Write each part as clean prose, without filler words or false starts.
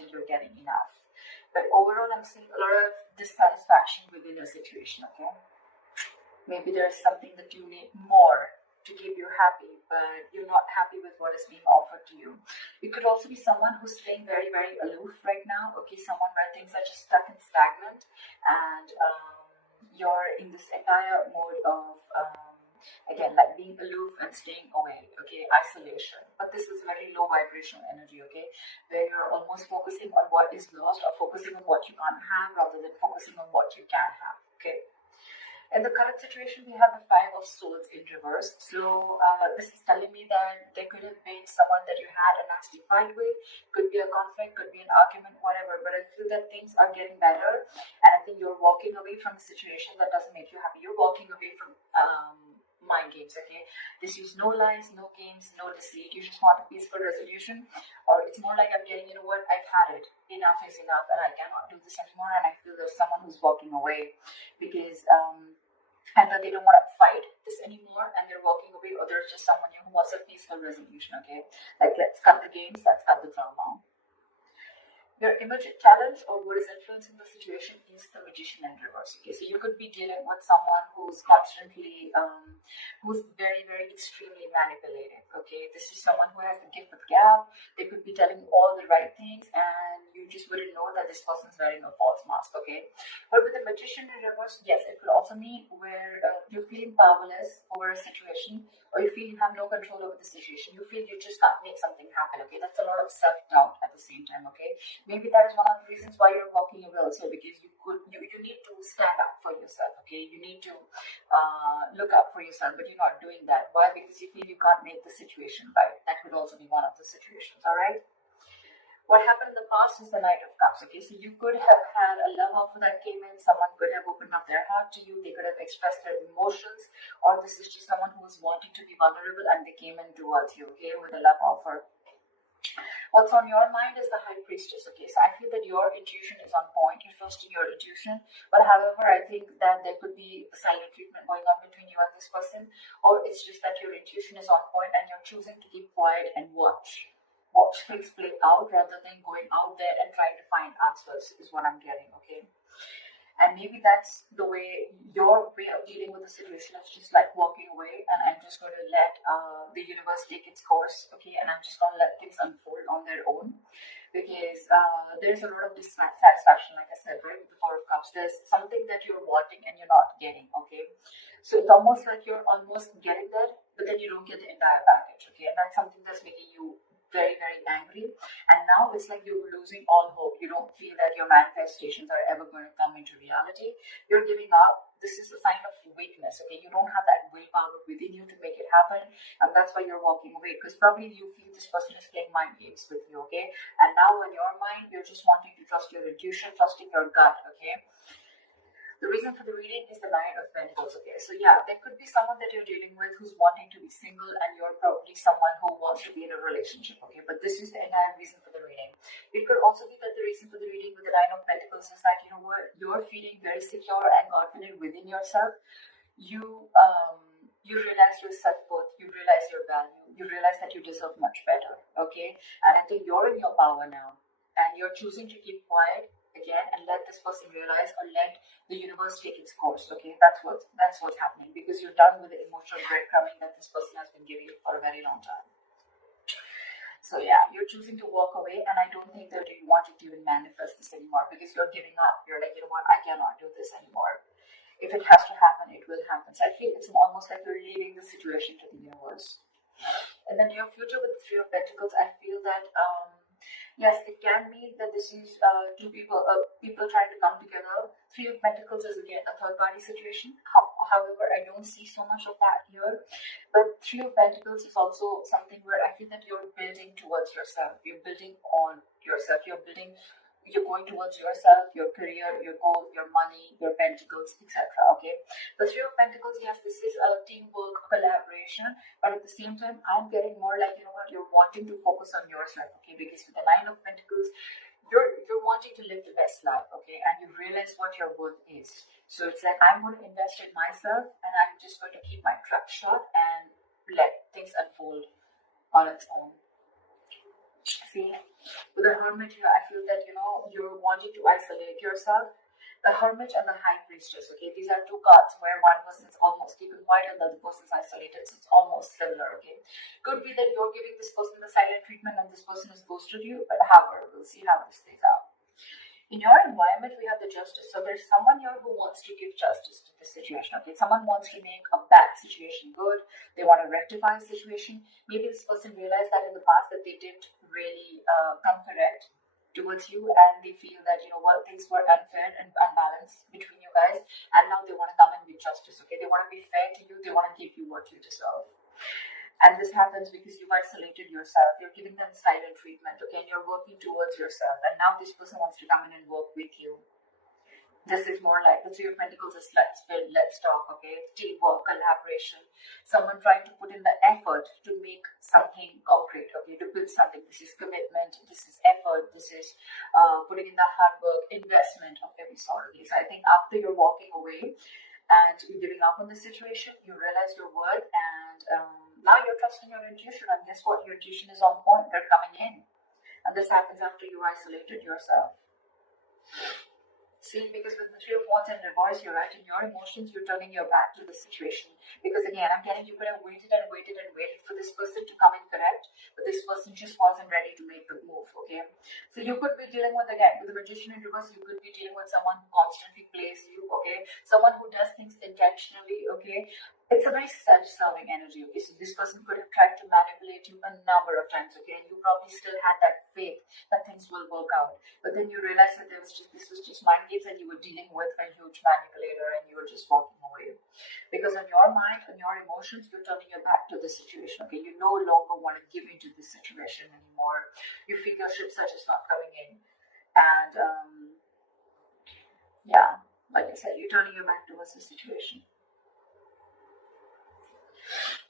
think you're getting enough. But overall, I'm seeing a lot of dissatisfaction within your situation, okay? Maybe there's something that you need more to keep you happy, but you're not happy with what is being offered to you. It could also be someone who's staying very, very aloof right now, okay? Someone where things are just stuck and stagnant, and you're in this entire mode of, again, like being aloof and staying away, okay? Isolation. But this is very low vibrational energy, okay? Where you're almost focusing on what is lost or focusing on what you can't have rather than focusing on what you can have, okay? In the current situation, we have the Five of Swords in reverse. So this is telling me that there could have been someone that you had a nasty fight with. Could be a conflict, could be an argument, whatever. But I feel that things are getting better. And I think you're walking away from a situation that doesn't make you happy. You're walking away from mind games, okay? This is no lies, no games, no deceit. You just want a peaceful resolution. Or it's more like I'm getting, you know what, I've had it. Enough is enough and I cannot do this anymore. And I feel there's someone who's walking away because either they don't want to fight this anymore and they're walking away, or there's just someone who wants a peaceful resolution, okay? Like, let's cut the games, let's cut the drama. Your immediate challenge or what is influencing the situation is the Magician in reverse. Okay, so you could be dealing with someone who's constantly, who's very, very extremely manipulative. Okay, this is someone who has the gift of gab. They could be telling you all the right things, and you just wouldn't know that this person's wearing a false mask. Okay, but with the Magician in reverse, yes, it could also mean where you're feeling powerless over a situation, or you feel you have no control over the situation. You feel you just can't make something happen. Okay, that's a lot of self-doubt at the same time. Okay. Maybe that is one of the reasons why you're walking away also, because you need to stand up for yourself, okay? You need to look up for yourself, but you're not doing that. Why? Because you feel you can't make the situation right. That could also be one of the situations, all right? What happened in the past is the Knight of Cups, okay? So you could have had a love offer that came in. Someone could have opened up their heart to you. They could have expressed their emotions, or this is just someone who was wanting to be vulnerable and they came in towards you, okay, with a love offer. What's on your mind is the High Priestess, okay? So I feel that your intuition is on point. You're trusting your intuition. But however, I think that there could be a silent treatment going on between you and this person. Or it's just that your intuition is on point and you're choosing to keep quiet and watch things play out rather than going out there and trying to find answers is what I'm getting, okay? And maybe that's the way, your way of dealing with the situation is just like walking away, and I'm just going to let the universe take its course, okay? And I'm just going to let things unfold on their own, because there's a lot of dissatisfaction, like I said, right, with the Four of Cups. There's something that you're wanting and you're not getting, okay? So it's almost like you're almost getting that, but then you don't get the entire package, okay? And that's something that's making you very, very angry. And now it's like you're losing all hope. You don't feel that your manifestations are ever going to come into reality. You're giving up. This is a sign of weakness, okay? You don't have that willpower within you to make it happen, and that's why you're walking away, because probably you feel this person is playing mind games with you, okay? And now in your mind, you're just wanting to trust your intuition, trusting your gut, okay? The reason for the reading is the Nine of Pentacles, okay? So yeah, there could be someone that you're dealing with who's wanting to be single, and you're probably someone who wants to be in a relationship, okay? But this is the entire reason for the reading. It could also be that the reason for the reading with the Nine of Pentacles is that, you know what, you're feeling very secure and confident within yourself. You realize your self-worth, you realize your value, you realize that you deserve much better, okay? And I think you're in your power now, and you're choosing to keep quiet again and let this person realize, or let the universe take its course, okay? That's what's happening, because you're done with the emotional breadcrumbing that this person has been giving you for a very long time. So yeah, you're choosing to walk away, and I don't think that you want to even manifest this anymore, because you're giving up. You're like, you know what, I cannot do this anymore. If it has to happen, it will happen. So I feel it's almost like you're leaving the situation to the universe. In the near future with the Three of Pentacles, I feel that yes, it can mean that this is two people trying to come together. Three of Pentacles is again a third-party situation. However, I don't see so much of that here. But Three of Pentacles is also something where I feel that you're building towards yourself. You're building on yourself. You're going towards yourself, your career, your goals, your money, your pentacles, etc. Okay. The Three of Pentacles, yes, this is a teamwork, collaboration, but at the same time, I'm getting more like, you know what, you're wanting to focus on yourself, okay? Because with the Nine of Pentacles, you're wanting to live the best life, okay? And you realize what your worth is. So it's like, I'm going to invest in myself, and I'm just going to keep my trap shut and let things unfold on its own. See, with the Hermit here, I feel that, you're wanting to isolate yourself. The Hermit and the High Priestess, okay? These are two cards where one person's almost keeping quiet and the other person's isolated. So it's almost similar, okay? Could be that you're giving this person the silent treatment and this person has ghosted you, but however, we'll see how this plays out. In your environment, we have the Justice. So there's someone here who wants to give justice to this situation, okay? Someone wants to make a bad situation good. They want to rectify a situation. Maybe this person realized that in the past that they didn't really come correct towards you, and they feel that, things were unfair and unbalanced between you guys, and now they want to come in with justice, okay? They want to be fair to you. They want to give you what you deserve. And this happens because you've isolated yourself. You're giving them silent treatment, okay? And you're working towards yourself. And now this person wants to come in and work with you. This is more like the Three of Pentacles is let's build, let's talk, okay? Teamwork, collaboration. Someone trying to put in the effort to make something concrete, okay? To build something. This is commitment. This is effort. This is putting in the hard work, investment of every sort of this. I think after you're walking away and you're giving up on the situation, you realize your worth, and now you're trusting your intuition, and guess what? Your intuition is on point. They're coming in. And this happens after you isolated yourself. See, because with the Three of Wands in reverse, you're right. In your emotions, you're turning your back to the situation. Because again, I'm getting you could have waited and waited and waited for this person to come in correct, but this person just wasn't ready to make the move, okay? So you could be dealing with, again, with the Magician in reverse, you could be dealing with someone who constantly plays you, okay? Someone who does things intentionally, okay? It's a very self-serving energy, okay? So this person could have tried to manipulate you a number of times, okay? And you probably still had that faith that things will work out. But then you realized that this was just mind games, and you were dealing with a huge manipulator, and you were just walking away. Because on your mind, on your emotions, you're turning your back to the situation, okay? You no longer want to give into this situation anymore. You feel your ship such is not coming in. And, yeah, like I said, you're turning your back towards the situation.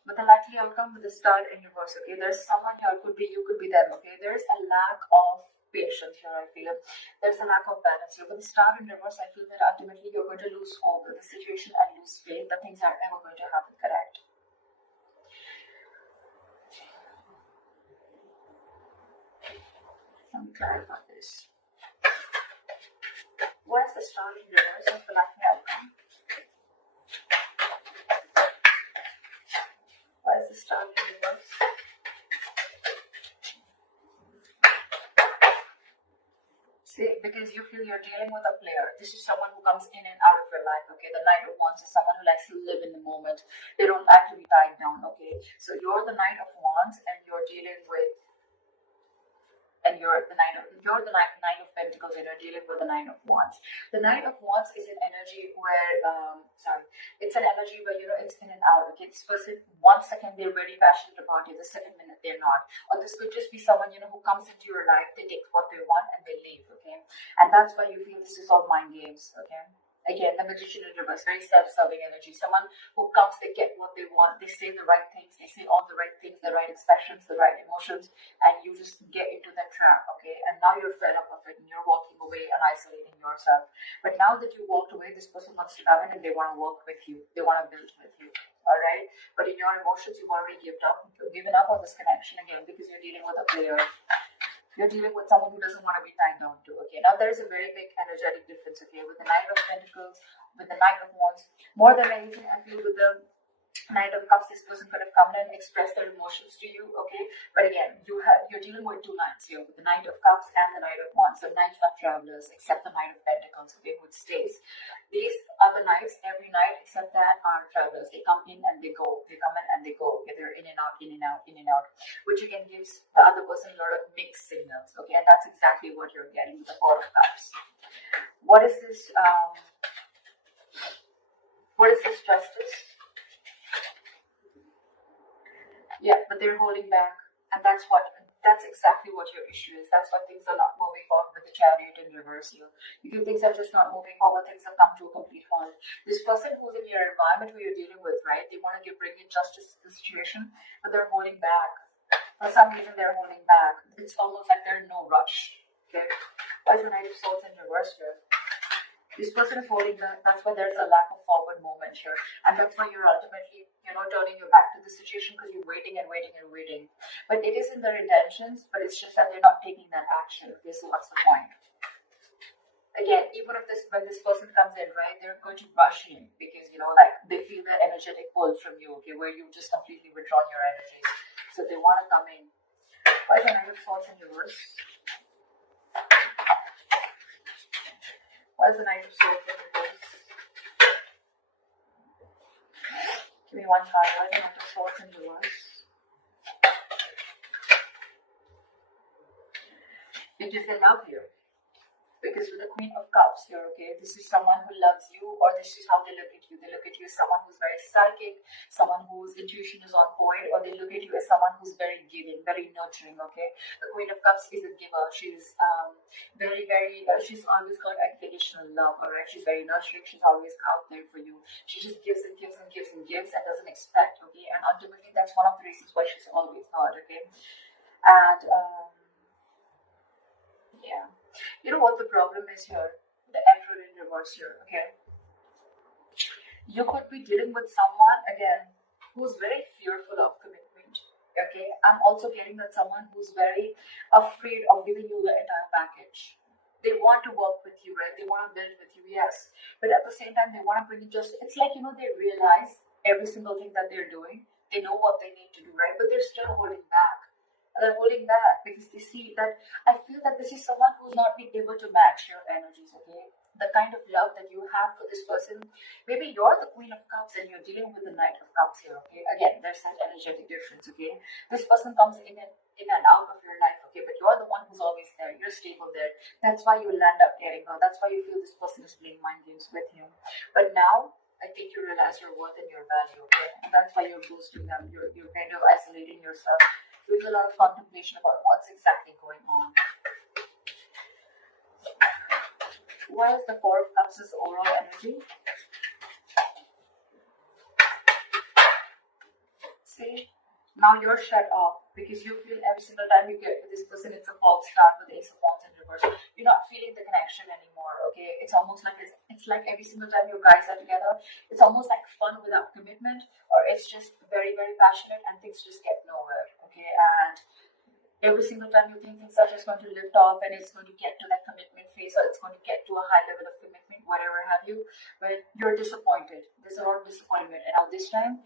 But the likely outcome with the Star in reverse, okay? There's someone here, could be you, could be them, okay? There's a lack of patience here, I feel. There's a lack of balance here. With the Star in reverse, I feel that ultimately you're going to lose hope with the situation and lose faith that things are ever going to happen correct. Let me clarify this. Where's the Star in reverse of the likely outcome? Where's the Star in reverse? See, because you feel you're dealing with a player. This is someone who comes in and out of your life, okay? The Knight of Wands is someone who likes to live in the moment. They don't like to be tied down, okay? So you're the Knight of Wands, and you're dealing with, and you're the Knight of Pentacles, and you're dealing with the Knight of Wands. The Knight of Wands is an energy where, it's an energy where, it's in and out, okay? This person, 1 second they're very passionate about you, the second minute they're not. Or this could just be someone, who comes into your life, they take what they want and they leave, okay? And that's why you feel this is all mind games, okay? Again, the Magician in reverse, very self-serving energy. Someone who comes, they get what they want, they say the right things, they say all the right things, the right expressions, the right emotions, and you just get into that trap, okay? And now you're fed up of it, and you're walking away and isolating yourself. But now that you walked away, this person wants to come in and they want to work with you. They want to build with you, all right? But in your emotions, you've already given up on this connection again because you're dealing with a player. You're dealing with someone who doesn't want to be tied down to, okay? Now, there is a very big energetic difference, okay? With the Knight of Pentacles, with the Knight of Wands, more than anything, I feel with the Knight of Cups, this person could have come in and expressed their emotions to you, okay? But again, you're dealing with two knights here, with the Knight of Cups and the Knight of Wands. The knights are travelers, except the Knight of Pentacles, okay, who stays. These other knights, every night except that, are travelers. They come in and they go. They come in and they go. Okay? They're in and out, in and out, in and out, which again gives the other person a lot of mixed signals, okay? And that's exactly what you're getting with the Four of Cups. What is this? What is this Justice? Yeah, but they're holding back, and that's exactly what your issue is. That's why things are not moving forward with the Chariot in reverse here. You feel things are just not moving forward, things have come to a complete halt. This person who's in your environment, who you're dealing with, right, they want to bring in justice to the situation, but they're holding back. For some reason, they're holding back. It's almost like they're in no rush, okay? Why is the Knight of Swords in reverse here? This person is holding back. That's why there's a lack of forward movement. moment here. And that's why you're ultimately, turning your back to the situation because you're waiting and waiting and waiting. But it is in their intentions, but it's just that they're not taking that action. Okay, so what's the point? Again, even if when this person comes in, right, they're going to rush in because, like they feel that energetic pull from you, okay, where you've just completely withdrawn your energies. So they want to come in. Why is the Knight of Swords in reverse? Why is the Knight of Swords in reverse? Give me one card. Why is the Knight of Swords in reverse? Because they love you. Because with the Queen of Cups here, okay, this is someone who loves you, or this is how they look at you. They look at you as someone who's very psychic, someone whose intuition is on point, or they look at you as someone who's very giving, very nurturing, okay. The Queen of Cups is a giver. She's very, very, she's always got unconditional love, all right. She's very nurturing. She's always out there for you. She just gives and gives and gives and gives and doesn't expect, okay. And ultimately, that's one of the reasons why she's always hurt, okay. And, yeah. You know what the problem is here? The Emperor in reverse here, okay? You could be dealing with someone, again, who's very fearful of commitment, okay? I'm also getting that someone who's very afraid of giving you the entire package. They want to work with you, right? They want to build with you, yes. But at the same time, they want to bring you it's like, they realize every single thing that they're doing. They know what they need to do, right? But they're still holding back. They're holding back because they see that I feel that this is someone who's not been able to match your energies, okay? The kind of love that you have for this person. Maybe you're the Queen of Cups and you're dealing with the Knight of Cups here, okay? Again, there's that energetic difference, okay? This person comes in and out of your life, okay? But you're the one who's always there. You're stable there. That's why you'll end up getting her. That's why you feel this person is playing mind games with you. But now, I think you realize your worth and your value, okay? And that's why you're ghosting them. You're kind of isolating yourself. Doing a lot of contemplation about what's exactly going on. Why is the Four of Cups' overall energy? See, now you're shut off because you feel every single time you get with this person, it's a false start with the Ace of Wands in reverse. You're not feeling the connection anymore, okay? It's almost like it's like every single time you guys are together, it's almost like fun without commitment, or it's just very, very passionate and things just get nowhere, okay? And every single time you think things are just going to lift off and it's going to get to that commitment phase, or it's going to get to a high level of commitment, whatever have you, but you're disappointed. There's a lot of disappointment. And now this time,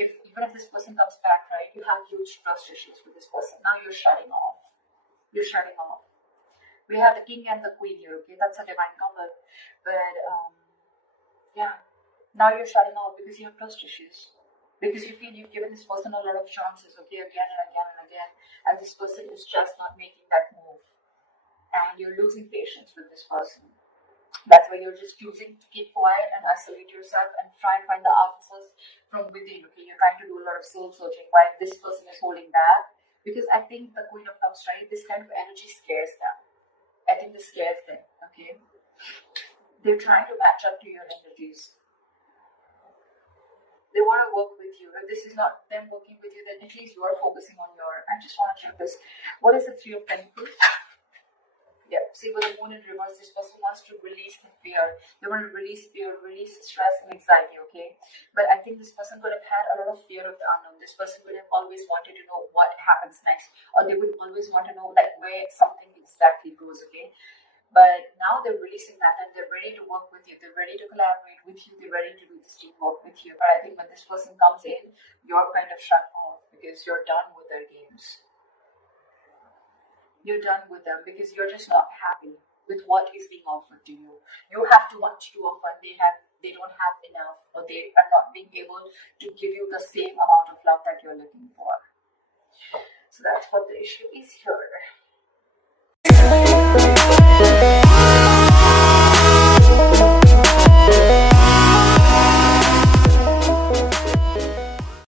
even if this person comes back, right, you have huge trust issues with this person. Now you're shutting off. You're shutting off. We have the King and the Queen here, okay? That's a divine couple. But, yeah. Now you're shutting off because you have trust issues. Because you feel you've given this person a lot of chances, okay, again and again and again, and this person is just not making that move. And you're losing patience with this person. That's why you're just choosing to keep quiet and isolate yourself and try and find the answers from within, okay? You're trying to do a lot of soul searching while this person is holding back. Because I think the Queen of Cups, right, this kind of energy scares them. I think this scares them, okay? They're trying to match up to your energies. They want to work with you. If this is not them working with you, then at least you are focusing on your... I just want to check this. What is the Three of Pentacles? Yeah, see, with the Moon in reverse, this person wants to release the fear. They want to release fear, release stress and anxiety, okay? But I think this person could have had a lot of fear of the unknown. This person could have always wanted to know what happens next. Or they would always want to know, like, where something exactly goes, okay? But now they're releasing that and they're ready to work with you. They're ready to collaborate with you. They're ready to do this teamwork with you. But I think when this person comes in, you're kind of shut off because you're done with their games. You're done with them because you're just not happy with what is being offered to you. You have too much to offer. They don't have enough, or they are not being able to give you the same amount of love that you're looking for. So that's what the issue is here.